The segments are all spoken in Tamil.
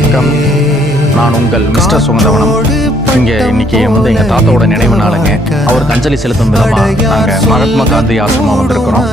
வணக்கம். நான் உங்கள் மிஸ்டர் சுகந்தவனம் இங்கே இன்னைக்கு வந்து எங்கள் தாத்தாவோட நினைவு நாளுங்க. அவருக்கு அஞ்சலி செலுத்தும் விதமாக நாங்கள் மகாத்மா காந்தி ஆசிரமம் வந்திருக்கிறோம்.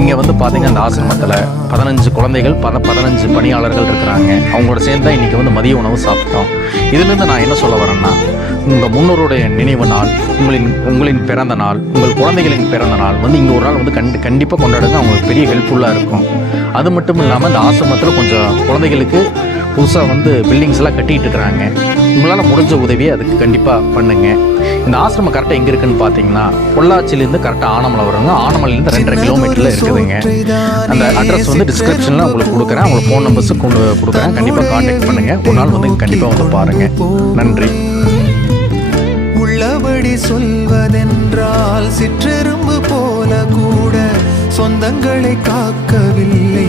இங்கே வந்து பார்த்தீங்க அந்த ஆசிரமத்தில் பதினஞ்சு குழந்தைகள் பத பதினஞ்சு பணியாளர்கள் இருக்கிறாங்க. அவங்களோட சேர்ந்து தான் இன்றைக்கி வந்து மதிய உணவு சாப்பிட்டோம். இதுலேருந்து நான் என்ன சொல்ல வரேன்னா உங்கள் முன்னோருடைய நினைவு நாள் உங்களின் உங்களின் பிறந்த நாள் உங்கள் குழந்தைகளின் பிறந்த நாள் வந்து இங்கே ஒரு நாள் வந்து கண்டி கண்டிப்பாக கொண்டாடுங்க. அவங்களுக்கு பெரிய ஹெல்ப்ஃபுல்லாக இருக்கும். அது மட்டும் இல்லாமல் இந்த ஆசிரமத்தில் கொஞ்சம் குழந்தைகளுக்கு புதுசாக வந்து பில்டிங்ஸ் எல்லாம் கட்டிட்டு இருக்கிறாங்க. உங்களால் முடிஞ்ச உதவியை அதுக்கு கண்டிப்பாக பண்ணுங்க. இந்த ஆசிரமம் கரெக்டாக எங்கே இருக்குன்னு பார்த்தீங்கன்னா பொள்ளாச்சியிலேருந்து கரெக்டாக ஆனமலை வருவாங்க ஆனமலையிலேருந்து ரெண்டரை கிலோமீட்டரில் இருக்குதுங்க. அந்த அட்ரஸ் வந்து டிஸ்கிரிப்ஷனில் உங்களுக்கு கொடுக்குறேன். உங்களுக்கு ஃபோன் நம்பர்ஸு கொண்டு கொடுக்குறேன். கண்டிப்பாக காண்டாக்ட் பண்ணுங்கள் ஒரு நாள் வந்து கண்டிப்பாக வந்து பாருங்கள் நன்றி. உள்ளபடி சொல்வதென்றால் சிற்றெரும்பு போல கூட சொந்தங்களை காக்கவில்லை.